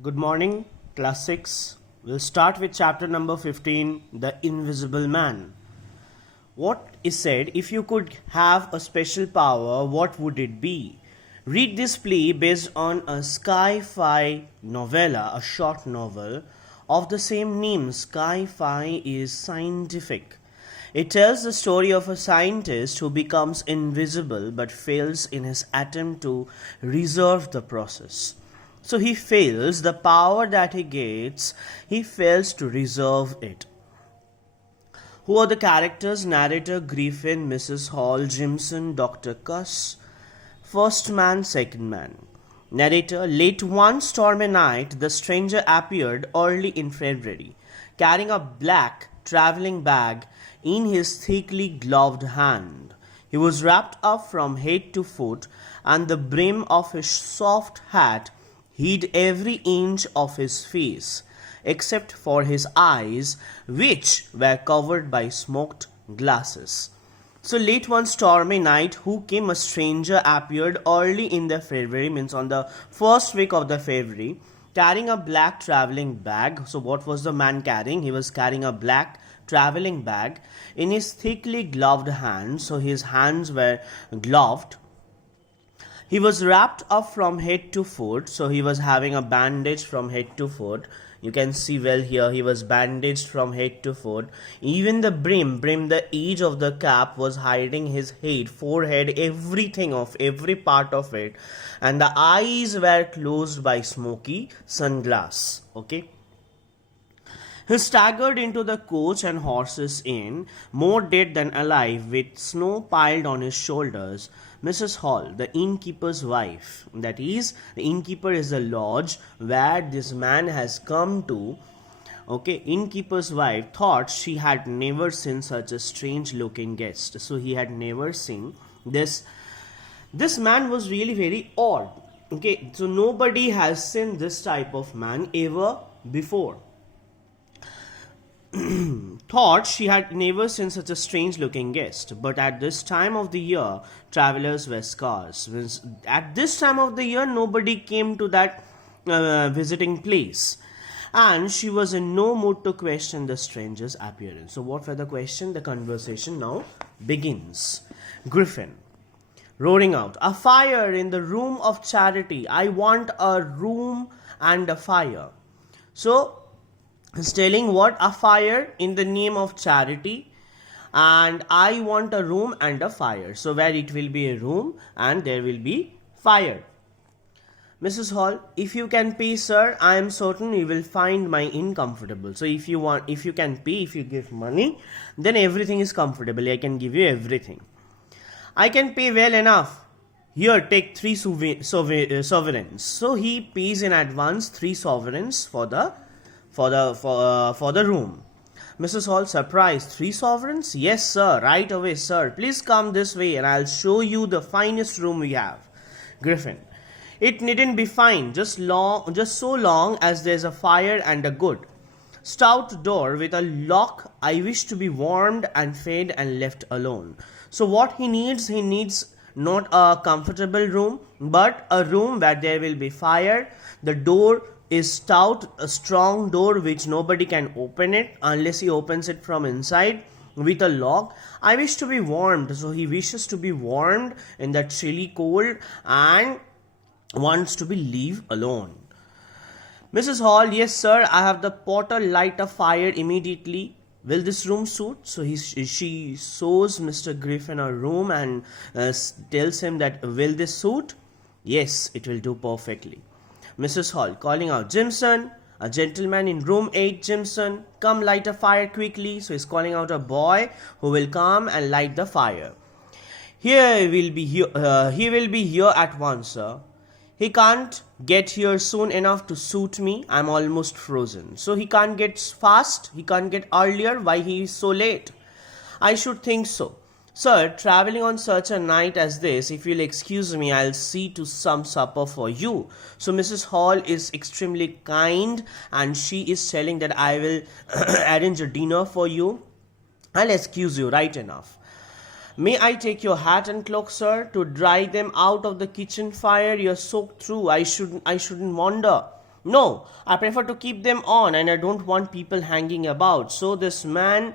Good morning, class 6. We'll start with chapter number 15, The Invisible Man. What is said, if you could have a special power, what would it be? Read this play based on a sci-fi novella, a short novel of the same name. Sci-fi is scientific. It tells the story of a scientist who becomes invisible but fails in his attempt to reserve the process. So he fails the power that he gets, he fails to reserve it. Who are the characters? Narrator Griffin, Mrs. Hall, Jimson, Dr. Cuss. First man, second man. Narrator: late one stormy night, the stranger appeared early in February, carrying a black traveling bag in his thickly gloved hand. He was wrapped up from head to foot, and the brim of his soft hat hid every inch of his face, except for his eyes, which were covered by smoked glasses. So late one stormy night, who came? A stranger appeared early in the February, means on the first week of the February, carrying a black traveling bag. So what was the man carrying? He was carrying a black traveling bag in his thickly gloved hands. So his hands were gloved. He was wrapped up from head to foot, so he was having a bandage from head to foot. You can see well here, he was bandaged from head to foot. Even the brim, the edge of the cap was hiding his head, forehead, everything of every part of it. And the eyes were closed by smoky sunglass. Okay. He staggered into the coach and horses inn, more dead than alive, with snow piled on his shoulders. Mrs. Hall, the innkeeper's wife, that is, the innkeeper is the lodge where this man has come to. Okay, innkeeper's wife thought she had never seen such a strange looking guest. So he had never seen this. This man was really very odd. Okay, so nobody has seen this type of man ever before. Thought she had never seen such a strange looking guest, but at this time of the year, travelers were scarce. At this time of the year, nobody came to that visiting place, and she was in no mood to question the stranger's appearance. So, what were the question? The conversation now begins. Griffin, roaring out, "A fire in the room of charity. I want a room and a fire." So, he's telling what? A fire in the name of charity, and I want a room and a fire. So where it will be a room and there will be fire. Mrs. Hall, if you can pay, sir, I am certain you will find my inn comfortable. So if you can pay, if you give money, then everything is comfortable. I can give you everything. I can pay well enough. Here, take 3 sovereigns. So he pays in advance 3 sovereigns for the room. Mrs. Hall, surprised. 3 sovereigns? Yes, sir. Right away, sir. Please come this way and I'll show you the finest room we have. Griffin, it needn't be fine. Just so long as there's a fire and a good stout door with a lock. I wish to be warmed and fed and left alone. So what he needs not a comfortable room, but a room where there will be fire. The door is stout, a strong door which nobody can open it unless he opens it from inside with a lock. I wish to be warmed. So he wishes to be warmed in that chilly cold and wants to be leave alone. Mrs. Hall, yes, sir. I have the porter light a fire immediately. Will this room suit? So she shows Mr. Griffin a room and tells him that will this suit? Yes, it will do perfectly. Mrs. Hall, calling out, Jimson, a gentleman in room 8, Jimson, come light a fire quickly. So he's calling out a boy who will come and light the fire. He will be here at once, sir. He can't get here soon enough to suit me. I'm almost frozen. So he can't get fast. He can't get earlier. Why he is so late? I should think so. Sir, traveling on such a night as this, if you'll excuse me, I'll see to some supper for you. So Mrs. Hall is extremely kind and she is telling that I will arrange a dinner for you. I'll excuse you, right enough. May I take your hat and cloak, sir, to dry them out of the kitchen fire? You're soaked through. I shouldn't wonder. No, I prefer to keep them on and I don't want people hanging about. So this man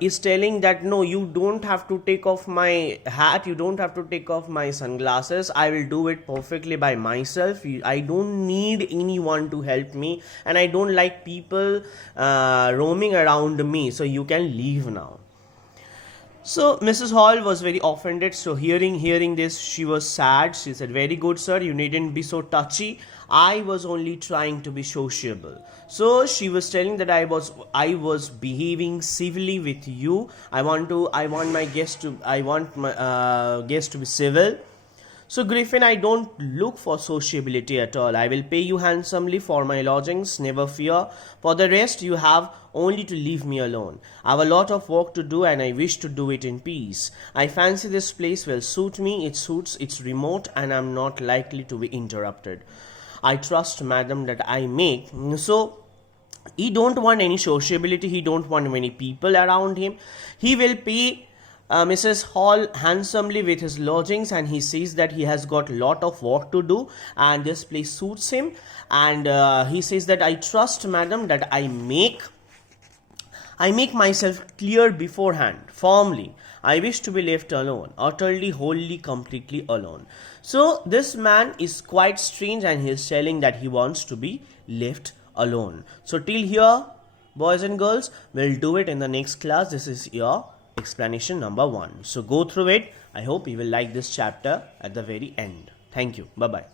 is telling that no, you don't have to take off my hat, you don't have to take off my sunglasses. I will do it perfectly by myself. I don't need anyone to help me, and I don't like people roaming around me. So you can leave now. So Mrs. Hall was very offended. So hearing this, she was sad. She said, "Very good, sir. You needn't be so touchy. I was only trying to be sociable." So she was telling that I was behaving civilly with you. I want my guest to be civil. So, Griffin, I don't look for sociability at all. I will pay you handsomely for my lodgings, never fear. For the rest, you have only to leave me alone. I have a lot of work to do and I wish to do it in peace. I fancy this place will suit me, it's remote, and I'm not likely to be interrupted. I trust, madam, that I make. So, he don't want any sociability, he don't want many people around him. He will pay Mrs. Hall handsomely with his lodgings, and he says that he has got lot of work to do and this place suits him. And he says that I trust, madam, that I make myself clear beforehand, firmly. I wish to be left alone, utterly, wholly, completely alone. So this man is quite strange and he is telling that he wants to be left alone. So till here, boys and girls, we'll do it in the next class. This is your explanation number 1. So go through it. I hope you will like this chapter at the very end. Thank you. Bye-bye.